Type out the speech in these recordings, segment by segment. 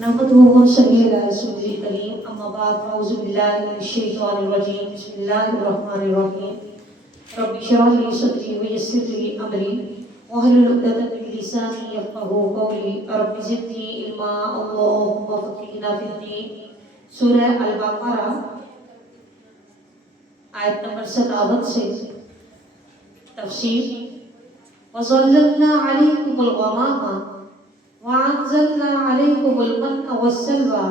نحمده ونصلي على رسوله الكريم اما بعد فاعوذ بالله من الشيطان الرجيم بسم الله الرحمن الرحيم رب اشرح لي صدري ويسر لي امري واحلل عقدة من لساني يفقهوا قولي رب زدني علما اللهم فقهنا في الدين سورہ البقرہ آیت نمبر 57 سے تفسیر وَظَلَّلْنَا عَلَيْكُمُ الْغَمَامَ وَأَنزَلْنَا عَلَيْكُمُ الْمَنَّ وَالسَّلْوَىٰ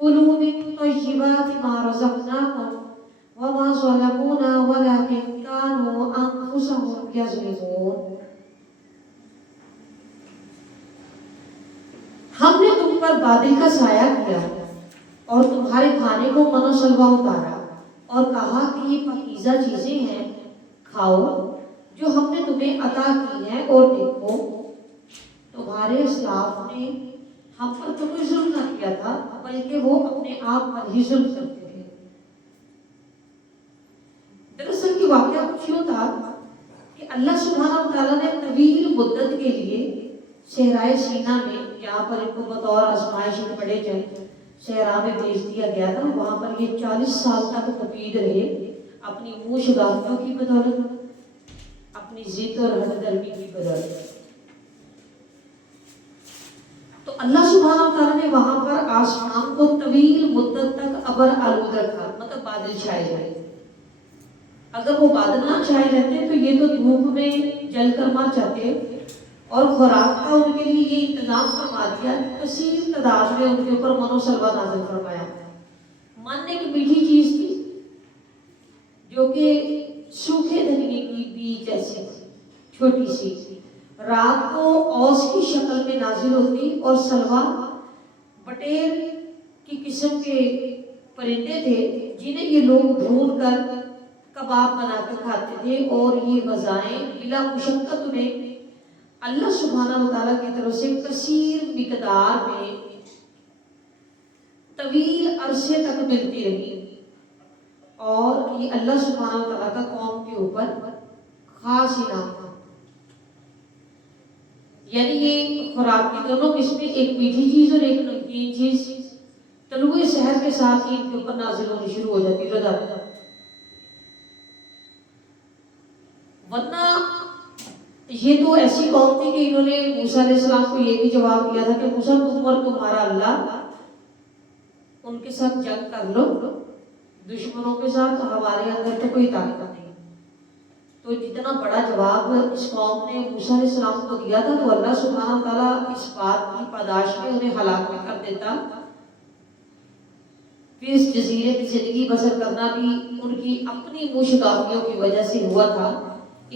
كُلُوا مِن طَيِّبَاتِ مَا رَزَقْنَاكُمْ وَمَا ظَلَمُونَا وَلَٰكِن كَانُوا أَنفُسَهُمْ يَظْلِمُونَ۔ ہم نے تم پر بادل کا سایہ کیا اور تمہارے کھانے کو من و سلوہ اتارا اور کہا کہ یہ پاکیزہ چیزیں ہیں، کھاؤ جو ہم نے تمہیں عطا کی ہیں، اور دیکھو تمہارے اسلاف نے ہم پر تو کوئی ظلم نہ کیا تھا بلکہ وہ اپنے آپ پر ہی ظلم کرتے تھے۔ دراصل یہ واقعہ کچھ یوں تھا کہ اللہ سبحانہ وتعالیٰ نے طویل مدت کے لیے صحرائے سینا میں، جہاں پر ان کو بطور آزمائش بڑے صحرا میں بھیج دیا گیا تھا، وہاں پر یہ 40 سال تک مقید رہے اپنی منہ شگافتوں کی بدولت، اپنی ضد اور ہٹ درمی کی بدولت۔ تو اللہ سبحانہ وتعالیٰ نے وہاں پر آسمان کو طویل مدت تک ابر آلود رکھا، مطلب بادل چھائے رہے۔ اگر وہ بادل نہ چھائے رہتے تو یہ تو دھوپ میں جل کر مر جاتے، اور خوراک کا ان کے لیے یہ انتظام فرما دیا، کثیر تعداد میں ان کے اوپر من و سلوہ نازل فرمایا۔ من ایک میٹھی چیز تھی جو کہ سوکھے دھنیے کی بیج جیسی چھوٹی سی، رات کو اوس کی شکل میں نازل ہوتی، اور سلوہ بٹیر کی قسم کے پرندے تھے جنہیں یہ لوگ بھون کر کباب بنا کر کھاتے تھے، اور یہ غذائیں بلا مشقت انہیں اللہ سبحانہ وتعالیٰ کی طرف سے کثیر مقدار میں طویل عرصے تک ملتی رہی، اور یہ اللہ سبحانہ وتعالیٰ کا قوم کے اوپر خاص انعام تھا۔ یعنی یہ خوراک کی دونوں قسمیں، ایک میٹھی چیز اور ایک نمکین چیز، طلوع سحر کے ساتھ ہی ان کے اوپر نازل ہونی شروع ہو جاتی رضا۔ ورنہ یہ تو ایسی قوم تھی کہ انہوں نے موسیٰ علیہ السلام کو یہ بھی جواب دیا تھا کہ موسیٰ تم اور تمہارا اللہ ان کے ساتھ جنگ کر لو، دشمنوں کے ساتھ، ہمارے اندر تو کوئی طاقت نہیں۔ تو جتنا بڑا جواب اس قوم نے موسیٰ علیہ السلام کو دیا تھا، تو اللہ سبحانہ وتعالیٰ اس بات کی پاداش میں انہیں ہلاک میں کر دیتا۔ پھر اس جزیرے کی زندگی بسر کرنا بھی ان کی اپنی مشتاقیوں کی وجہ سے ہوا تھا۔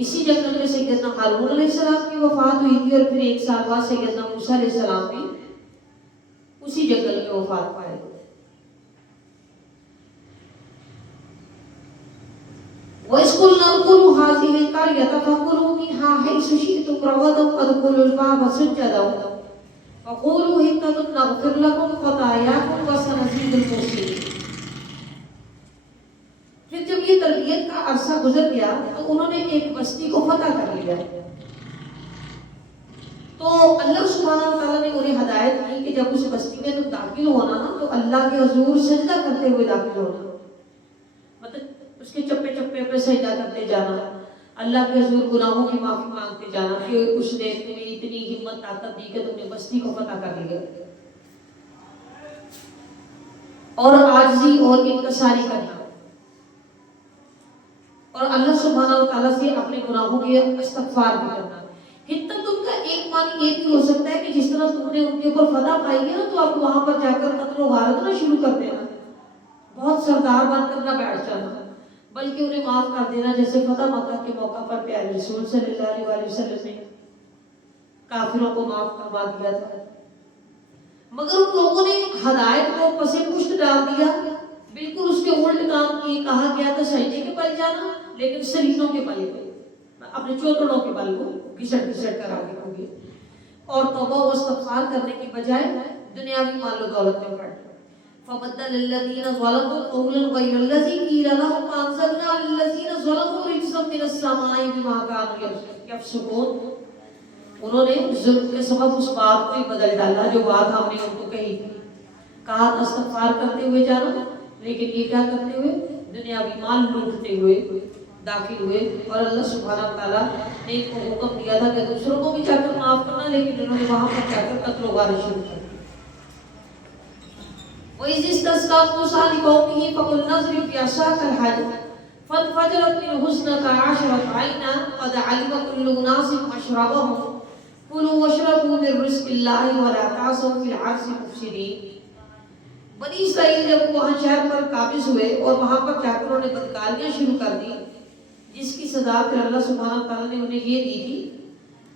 اسی جنگل میں سیدنا ہارون علیہ السلام کی وفات ہوئی تھی، اور پھر 1 سال بعد سیدنا موسیٰ علیہ السلام بھی اسی جنگل میں وفات پائے۔ وَإِذْ قُلْنَا ادْخُلُوا هَٰذِهِ الْقَرْيَةَ فَكُلُوا مِنْهَا حَيْثُ شِئْتُمْ رَغَدًا وَادْخُلُوا الْبَابَ سُجَّدًا وَقُولُوا حِطَّةٌ نَغْفِرْ لَكُمْ خَطَايَاكُمْ وَسَنَزِيدُ الْمُحْسِنِينَ۔ پھر جب یہ تربیت کا عرصہ گزر گیا تو انہوں نے ایک بستی کو فتح کر لیا، تو اللہ سبحانہ وتعالیٰ نے انہیں ہدایت کی کہ جب اس بستی میں تم داخل ہونا نا تو اللہ کے حضور سجدہ کرتے ہوئے داخل ہونا، مطلب اس کے چپے چپے پہ سجدہ کرتے جانا، اللہ کے حضور گناہوں کی معافی مانگتے جانا کہ اس نے تمہیں اتنی ہمت طاقت دی کہ تم نے بستی کو فتح کر لیا، اور عاجزی اور انکساری کرنا، اور اللہ سبحانہ وتعالیٰ سے اپنے گناہوں کے استغفار بھی کرنا۔ حدت ان کا ایک معنی یہ بھی ہو سکتا ہے کہ جس طرح تم نے ان کے اوپر فتح پائی ہے نا، تو آپ وہاں پر جا کر قتل و غارت نہ شروع کر دینا، بہت سردار بن کر نہ بیٹھ جانا، بلکہ انہیں معاف کر دینا، جیسے فتح مکہ کے موقع پر پیارے رسول صلی اللہ علیہ وسلم نے کافروں کو معاف کروا دیا تھا۔ مگر ان لوگوں نے ہدایت کو پس پشت ڈال دیا، بالکل اس کے الٹ کام کیے۔ کہا گیا تھا سجدے کے بل جانا، لیکن سرینوں کے بل گئے، اپنے چوتڑوں کے بل کو گھسٹ گھسٹ کر آگے ہو گئے، اور توبہ و استغفار کرنے کی بجائے دنیاوی مال و دولت میں پڑ گئے۔ فبدل الذين ظلموا قولا غير الذي قيل لهم فانزلنا على الذين ظلموا رجزا من السماء بما كانوا يفسقون انہوں نے ظلم کے سبب اس بات کو ہی بدل ڈالا جو بات ہم نے ان کو کہی تھی. کہا استغفار کرتے ہوئے جانا، لیکن یہ کیا کرتے ہوئے؟ دنیاوی مال لوٹتے ہوئے داخل ہوئے. اور اللہ سبحانہ تعالیٰ نے ان کو حکم دیا تھا کہ دوسروں کو بھی جا کر معاف کرنا، لیکن انہوں نے وہاں پر جا کر قتل و غارت شروع کر دی. وَإِذِ اسْتَسْقَىٰ مُوسَىٰ لِقَوْمِهِ فَقُلْنَا اضْرِب بِّعَصَاكَ الْحَجَرَ فَانفَجَرَتْ مِنْهُ اثْنَتَا عَشْرَةَ عَيْنًا قَدْ عَلِمَ كُلُّ أُنَاسٍ مَّشْرَبَهُمْ كُلُوا وَاشْرَبُوا مِن رِّزْقِ اللَّهِ وَلَا تَعْثَوْا فِي الْأَرْضِ مُفْسِدِينَ. بنی اسرائیل جب وہاں شہر پر قابض ہوئے اور وہاں پر جا کر انہوں نے بدکاریاں شروع کر دی، جس کی سزا پھر اللہ سبحانہ تعالیٰ نے انہیں یہ دی تھی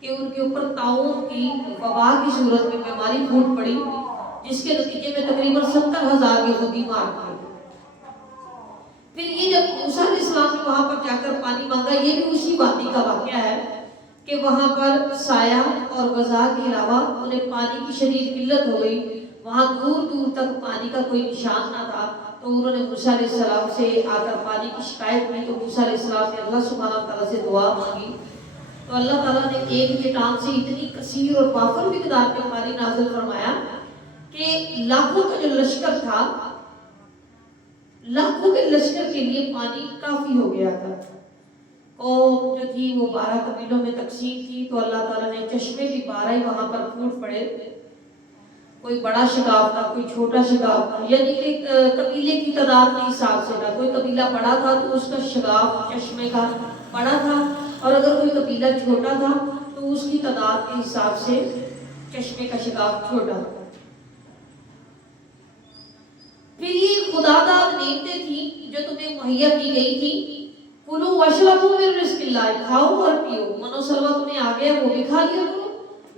کہ ان کے اوپر طاعون کی وبا کی صورت میں بیماری پھوٹ پڑی، جس کے نتیجے میں تقریباً 70,000 یہودی مار دیے. پھر یہ جب موسیٰ علیہ السلام نے وہاں پر جا کر پانی مانگا، یہ بھی اسی وادی کا واقعہ ہے کہ وہاں پر سایہ اور غذا کے علاوہ انہیں پانی کی شدید قلت ہو گئی. وہاں دور دور تک پانی کا کوئی نشان نہ تھا. تو انہوں نے موسیٰ علیہ السلام سے آ کر پانی کی شکایت کی. تو موسیٰ علیہ السلام نے اللہ سبحانہ تعالیٰ سے دعا مانگی، تو اللہ تعالیٰ نے ایک چٹان سے اتنی کثیر اور وافر مقدار میں پانی نازل فرمایا کہ لاکھوں کا جو لشکر تھا، لاکھوں کے لشکر کے لیے پانی کافی ہو گیا تھا. قوم جو تھی وہ 12 قبیلوں میں تقسیم تھی. تو اللہ تعالیٰ نے چشمے بھی 12 ہی وہاں پر پھوٹ پڑے. کوئی بڑا شگاف تھا، کوئی چھوٹا شگاف تھا، یعنی کہ قبیلے کی تعداد کے حساب سے تھا. کوئی قبیلہ بڑا تھا تو اس کا شگاف چشمے کا بڑا تھا، اور اگر کوئی قبیلہ چھوٹا تھا تو اس کی تعداد کے حساب سے چشمے کا شگاف چھوٹا تھا. پھر یہ خدا داد نعمتیں تھیں جو تمہیں مہیا کی گئی تھی. کلوا واشربوا من رزق اللہ، کھاؤ اور پیو. منو سلوا تمہیں آ گیا وہ بھی کھا لیا کرو.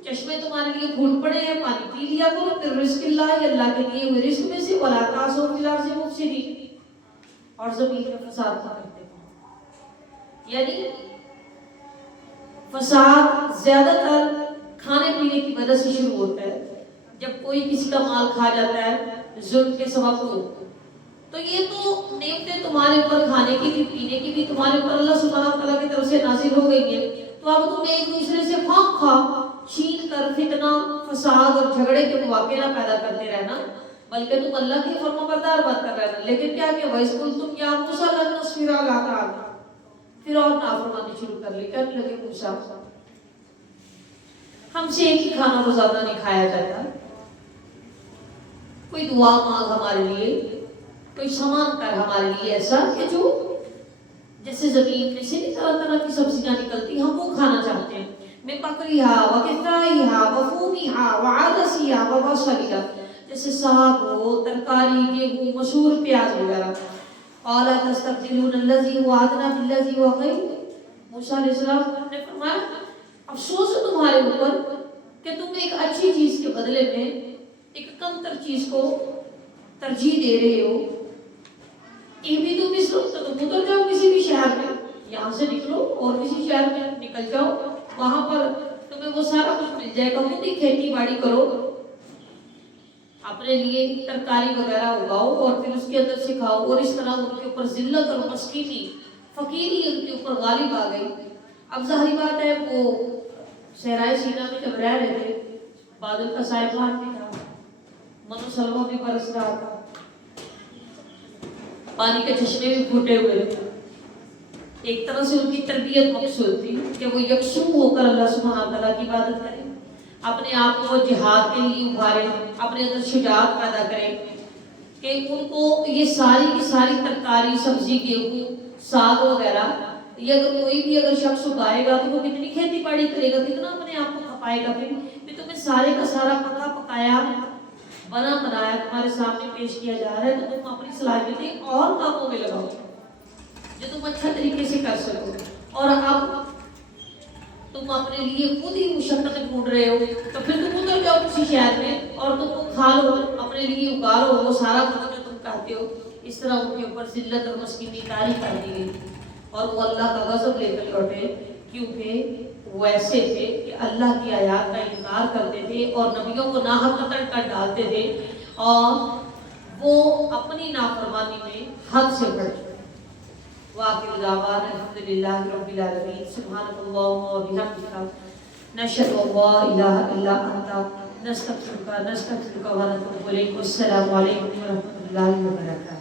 چشمے تمہارے لیے پھوٹ پڑے ہیں، پانی پی لیا کرو. پھر رزق اللہ، اللہ کے دیے ہوئے رزق میں سے. ولا تعثوا فی الارض مفسدین، اور زمین میں فساد نہ کرتے. یعنی فساد زیادہ تر کھانے پینے کی وجہ سے شروع ہوتا ہے. جب کوئی کسی کا مال کھا جاتا ہے ظلم کے سبب تو یہ تو نعمتیں تمہارے اوپر کھانے کی بھی پینے کی بھی تمہارے اوپر اللہ سبحانہ تعالیٰ کی طرف سے نازل ہو گئی ہیں. تو اب تم ایک دوسرے سے خواہ چھین کر فتنہ، فساد اور جھگڑے کے مواقع نہ پیدا کرتے رہنا، بلکہ تم اللہ کی فرمانبردار بن کر رہنا. لیکن کیا کہ وَإِذْ قُلْتُمْ يَا مُوسَىٰ لَن نَّصْبِرَ عَلَىٰ طَعَامٍ، پھر اور نافرمانی شروع کر لی. کہنے لگے موسیٰ ہم سے ایک ہی کھانا روزانہ نہیں کھایا جاتا، کوئی دعا مانگ ہمارے لیے، کوئی سامان کر ہمارے لیے ایسا کہ جو جیسے زمین میں سے طرح طرح کی سبزیاں نکلتی ہم وہ کھانا چاہتے ہیں. میں بکریہا وکفائیہا وفومیہا وعدسیہا وبصلیہا، جیسے ساگ ہو، ترکاری، گیہوں، مسور، پیاز وغیرہ. قال تستبدلون الذی هو ادنی بالذی هو خیر. موسیٰ علیہ السلام نے فرمایا افسوس ہے تمہارے اوپر کہ تم ایک اچھی چیز کے بدلے میں ایک کم تر چیز کو ترجیح دے رہے ہو. یہ بھی تم اس وقت تم اتر جاؤ کسی بھی شہر میں، یہاں سے نکلو اور کسی شہر میں نکل جاؤ، وہاں پر تمہیں وہ سارا کچھ مل جائے گا. خود ہی کھیتی باڑی کرو، اپنے لیے ترکاری وغیرہ اگاؤ اور پھر اس کے اندر سے کھاؤ. اور اس طرح ان کے اوپر ذلت اور مسکینی، فقیری ان کے اوپر غالب آ گئی. اب ظاہری بات ہے وہ صحرائے سینا میں جب رہ رہے تھے، بادل کا سائبان بھی تھا، منو سلوا بھی برس رہا تھا، پانی کے چشمے بھی پھوٹے ہوئے تھے. ایک طرح سے ان کی تربیت مقصود تھی کہ وہ یکسو ہو کر اللہ سبحانہ تعالیٰ کی عبادت کریں، اپنے آپ کو جہاد کے لیے ابھاریں، اپنے اندر شجاعت پیدا کریں کہ ان کو یہ ساری کی ساری ترکاری، سبزی، گیہوں، ساگ وغیرہ یہ اگر کوئی بھی اگر شخص اگائے گا تو وہ کتنی کھیتی باڑی کرے گا، کتنا اپنے آپ کو کھپائے گا. پھر تمہیں سارے کا سارا پکا پکایا بنا بنایا تمہارے سامنے پیش کیا جا رہا ہے، تو تم اپنی صلاحیتیں اور کاموں میں لگاؤ جو تم اچھا طریقے سے کر سکو. اور اب تم اپنے لیے خود ہی مشقت ڈھونڈ رہے ہو، تو پھر تم اتر جاؤ کسی شہر میں اور تم کو کھا لو، اپنے لیے اگارو وہ سارا کچھ جو تم کہتے ہو. اس طرح ان کے اوپر ذلت اور مسکینی طاری کر دی گئی اور وہ اللہ کا غضب لے کر لوٹے، کیونکہ وہ ایسے تھے کہ اللہ کی آیات کا انکار کرتے تھے اور نبیوں کو ناحق قتل کر ڈالتے تھے اور وہ اپنی نافرمانی میں حد سے بڑھ چکے. وآخر دعوانا الحمدللہ رب العالمین. سبحانک اللہم و بحمدک نشهد ان لا اله الا انت نستغفرك ونتوب اليك. والسلام علیکم ورحمۃ اللہ وبرکاتہ.